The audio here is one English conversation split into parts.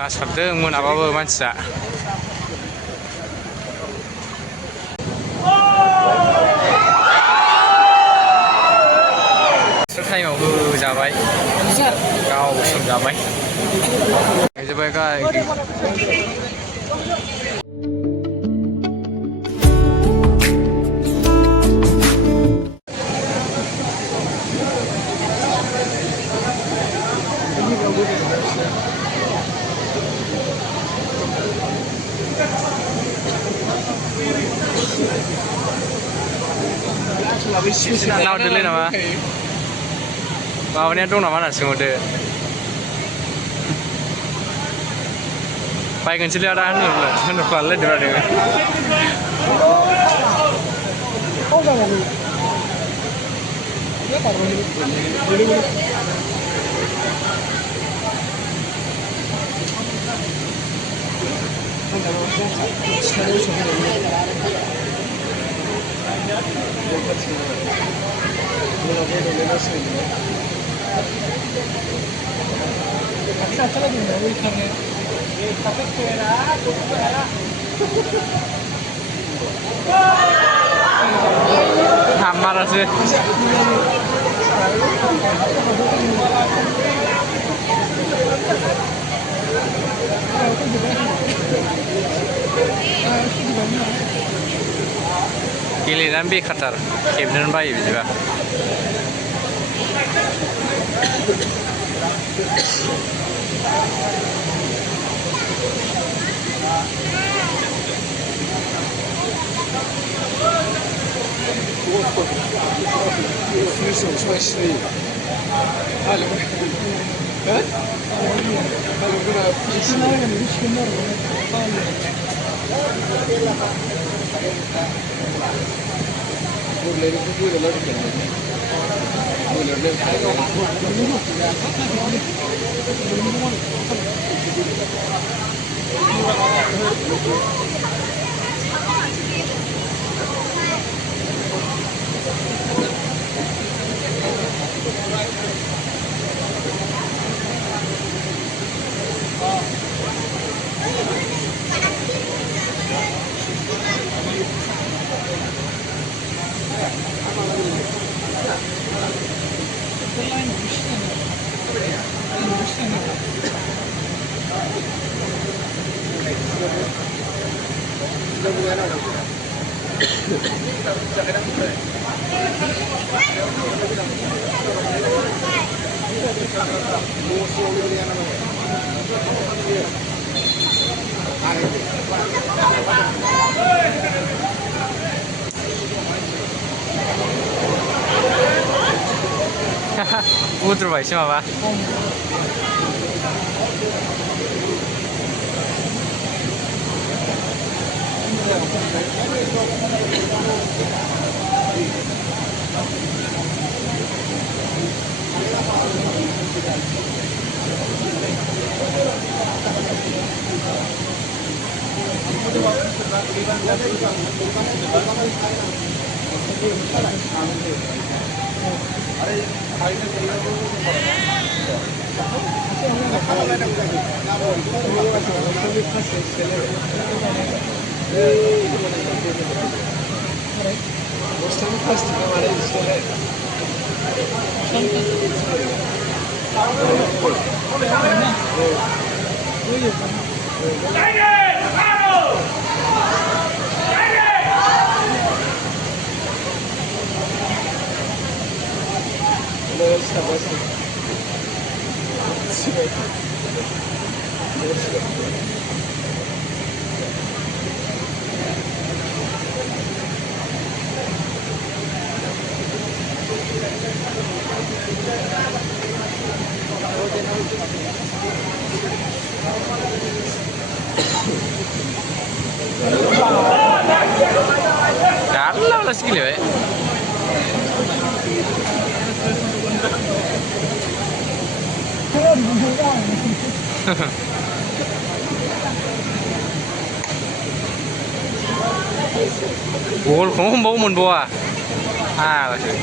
जासाबदों मोनाबाबो मानसिया टाइमाव होजाबाय गावसोमजाबाय जोबबाय गाय नाहरदोलै नामा माबानिया दं नामा होनना सोंहरदो बायगोनसैलै आदा होनहरफ्लालायदों आरो Marahsih. Giliran bekartar, kebden bayi juga. Udah sih apa? Galau lah segini, weh. Bol kamu mau menbawa? Ah, masih.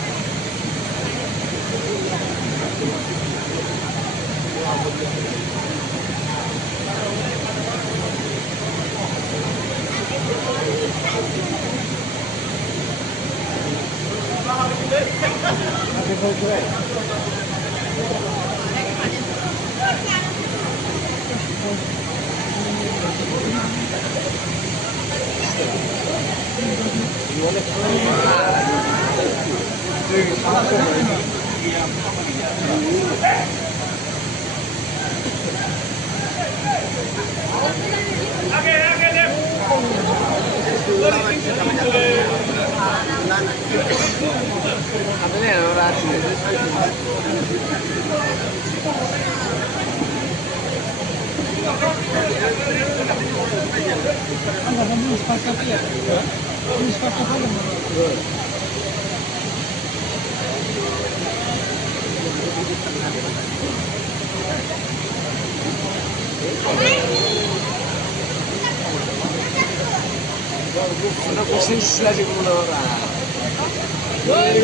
Una così di come lavorare.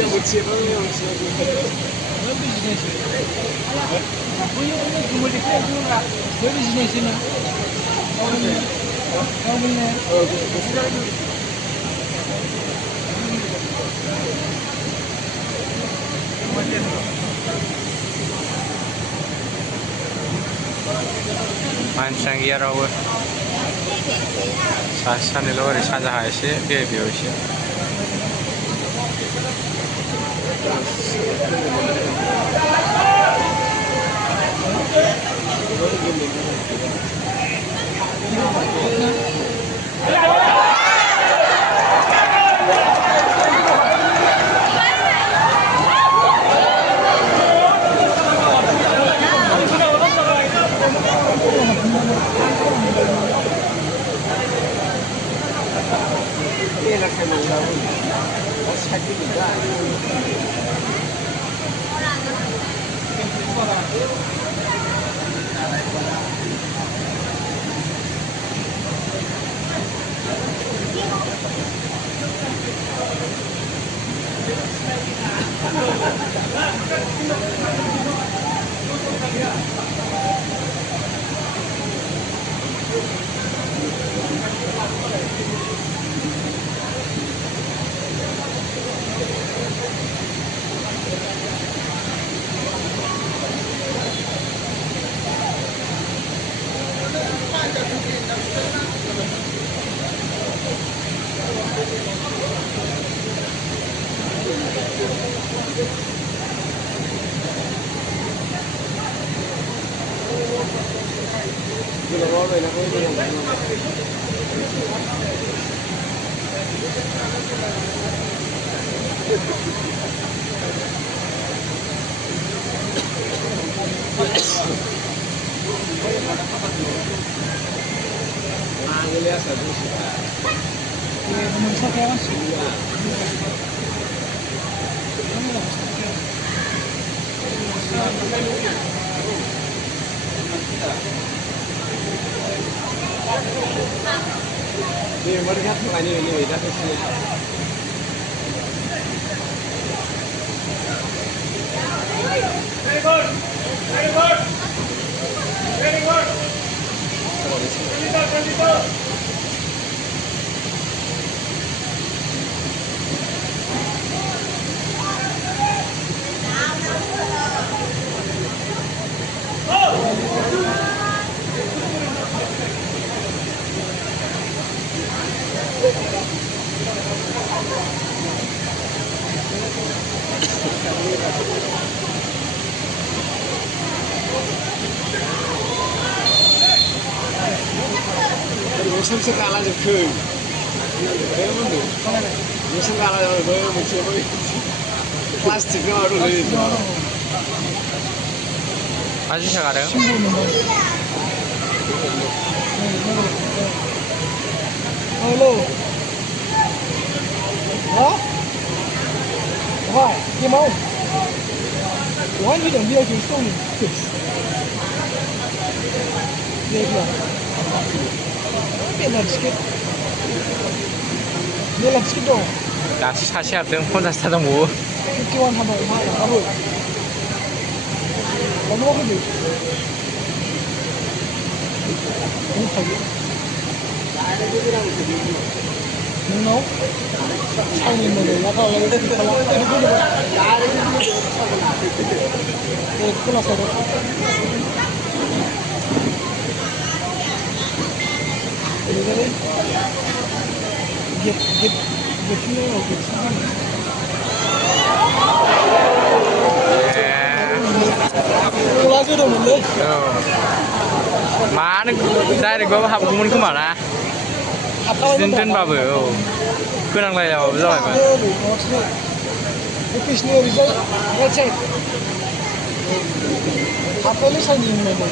Non ci Mancang ya rawa. Sasan lo ri saja haise be hoise. Musim kalah juga. Musim kalah plastiknya baru lagi. Aji sekarang. Halo. Hả? Why? Dia mau? Why you don't deal with phone? Dia bilang. Dia nak sikit. Dia nak sikit dong. 다시 사시 할때 혼자 사다 뭐. Kiwan hamba mana? Apa? Kamu apa tu? Kamu tahu? नोंनाव सावनि mono लाफालाय खोला साइडआव ओरैजाय गेटथिंजाय गला जोदोंमोनलै मानो डाइरेक्टबाबो हाबगौमोन खोमा ना बिदिनो दोनबाबो औ गोनांलायाबाबो जाबायमोन अफिसनि ओरैजाय राइट साइड हाबनायलै साइननि होननाय दं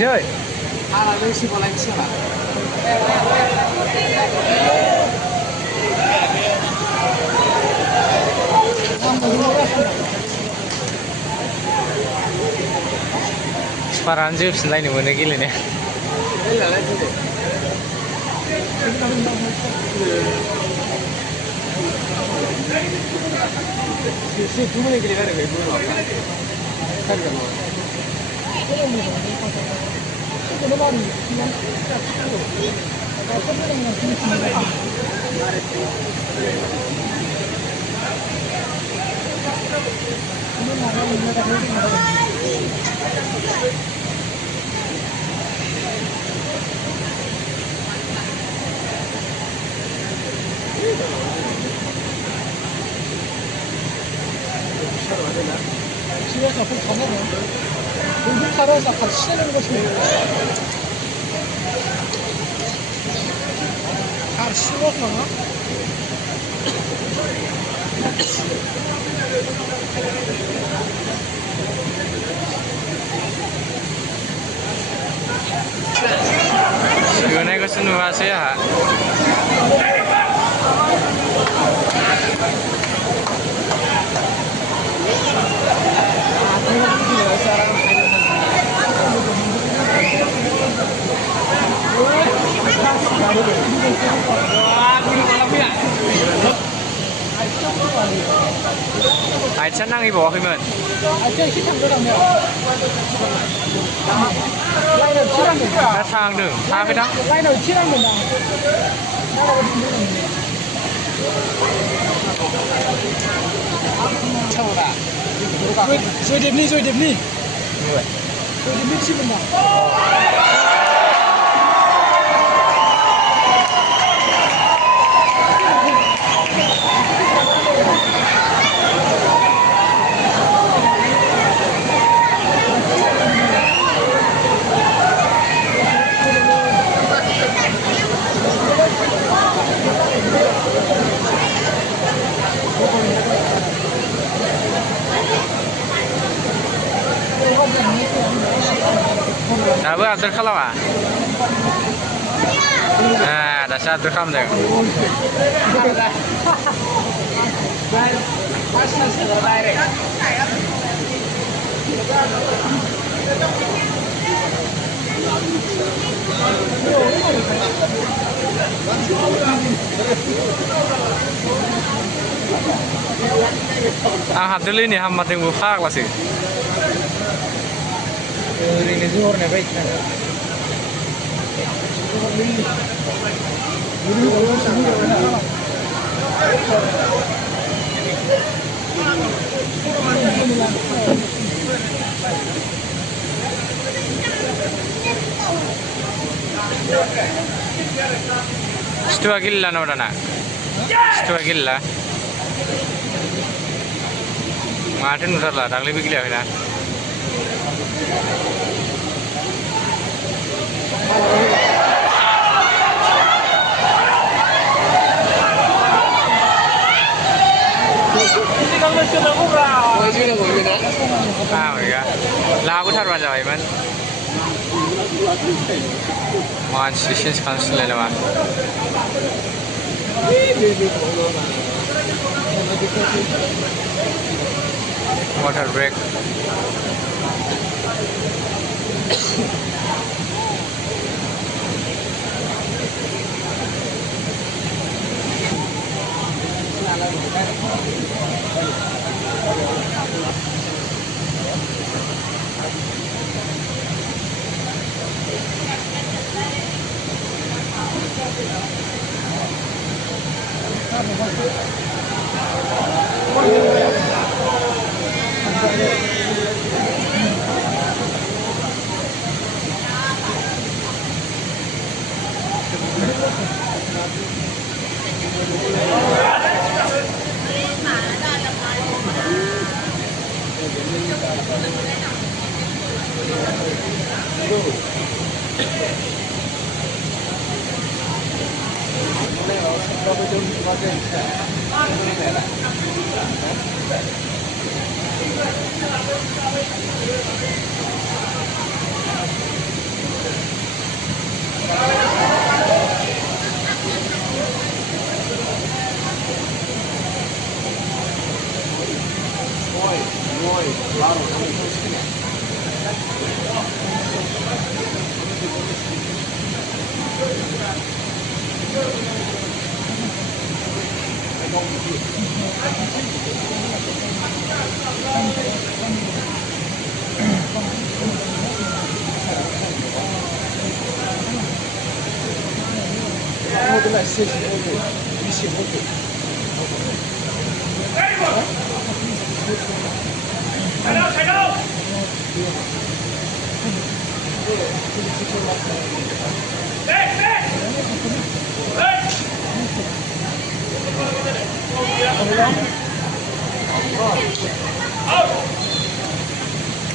Rồi. Ala lu si bola itu lah. Separan jeb selain itu nih gila nih. Si cuma yang gila deh, gue loh. Kan kan loh. 집에서 꼭 가면은 공부하면서 같이 쉬는 것이 잘 쉬었나? 시원해 그 스누 하세요. 아이찬 낭이 뭐 하면 아이찬 시장 들어가면 라인을 치라면 나 상등 사비당 라인을 치라면 차오라. rồi đẹp đi rồi đẹp đi chip nào दाबो आबदार खालामा दासो आबदार खालामदों आं हाबदोंलै नै हाममारदोंबो फाग्लासो ओरैनो जहरनाय बायदि नाङो Situa gila no dana. Situa gila. Maten udah lah, tak lebih gila kan? Mereka lagu terbaca Iman. Masih sih sekarang selesai lah. Water break.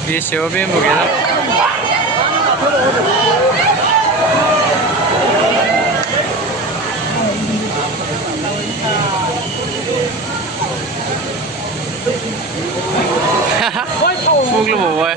Di siapa yang begitu? Phước lu bộ ơi.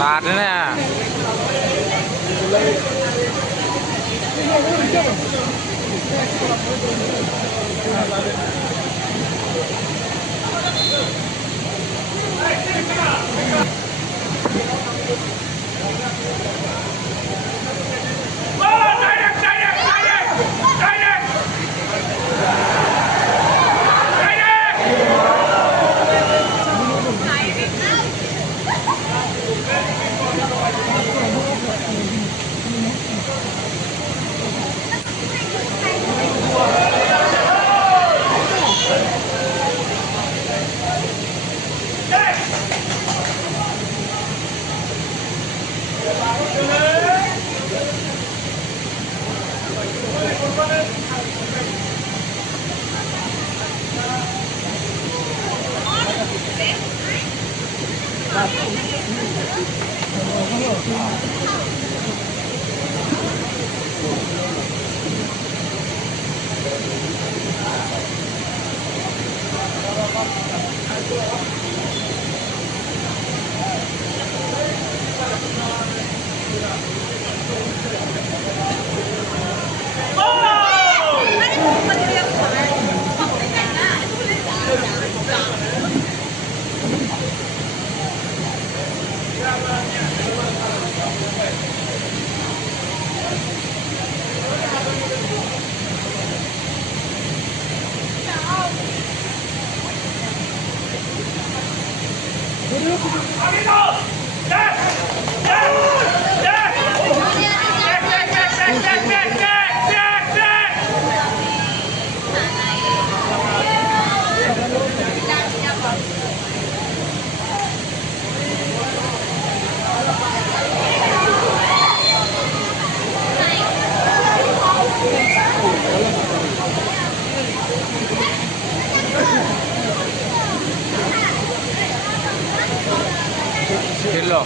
บาดนะเนี่ย Hello.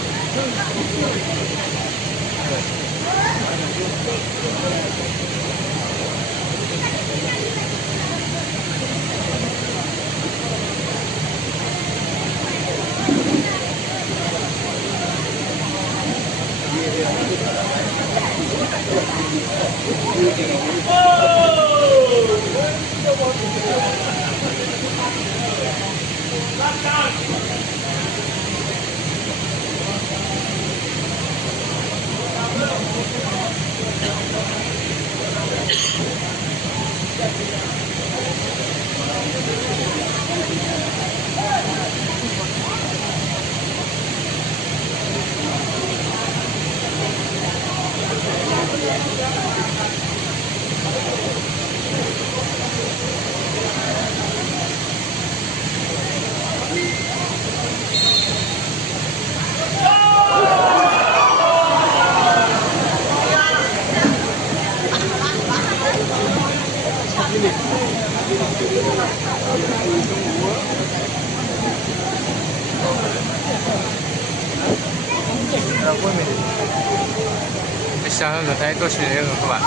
बेसेबां होगोनथाय दसेनो होगोन खोमा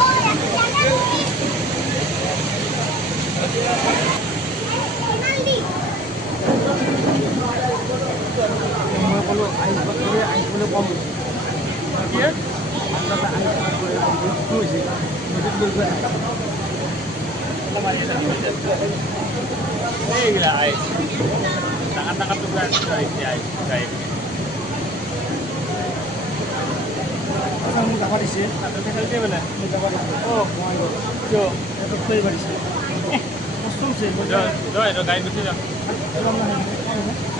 kalau air boleh pom. Ya? Antara air boleh pom itu sih. Itu juga. Lamanya tadi. Gila air. Tangan-tangan tuh kan dari air. Kayak. Kamu dapat di sini? Ada di mana? Dapat di sini. Oh, mau itu. Jo, itu kau dapat di sini. Kostum sih. Jo, itu kain betul ya.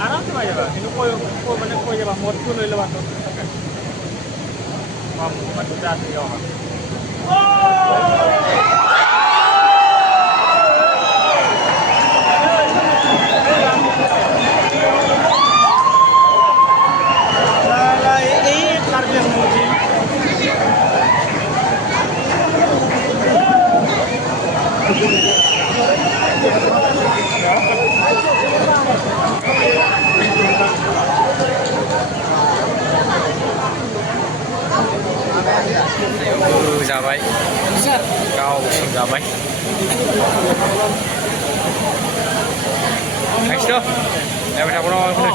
Arang tu aja bah. Ini kau mana kau je bah. Mot tu loh lepas tu. Mam, matu dah tu ya. Salah ini karya mungkin. जाबाय गाव संजाबाय Ayo, ya udah pulang. Oh,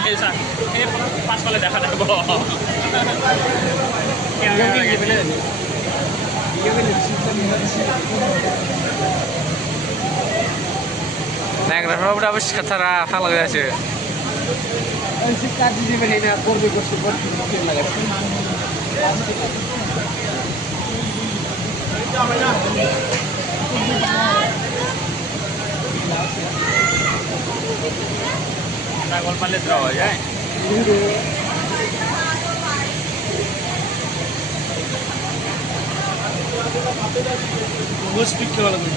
ini pas kalau dah ada boh. Neng, udah habis ketara hal lagi aja. Sikat di mana ini aku juga support mungkin lagi. Kita gol paling draw ya. Gol speed ke wala gol.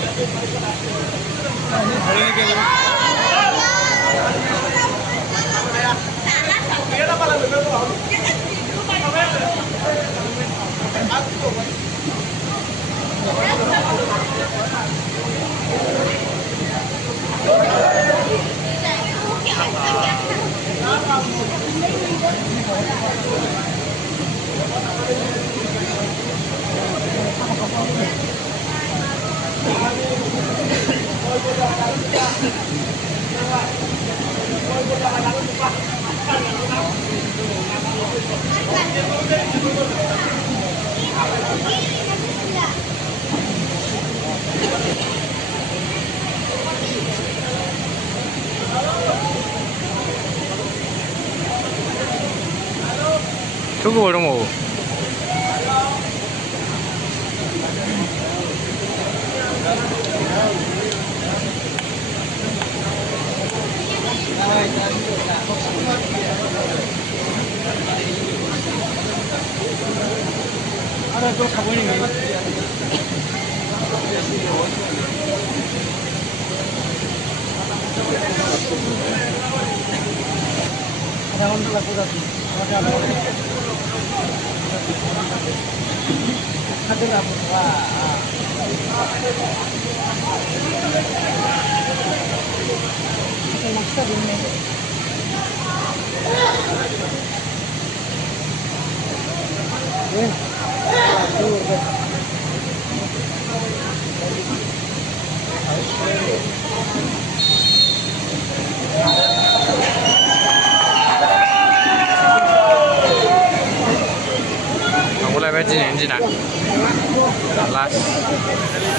Tunggu dong mau. Ada tuh kamu ini. Ada untuk laku tadi. Ada laku. Wah. Maksa ini. Aku mulai jinjina. Las.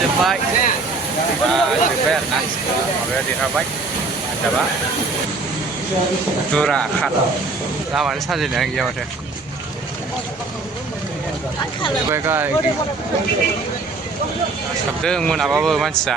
Cepat. Cepat. Nah, mau dirabai. Coba. Durakan. Lawan saja yang dia macam. Mereka sabtu mun apa-apa manusia.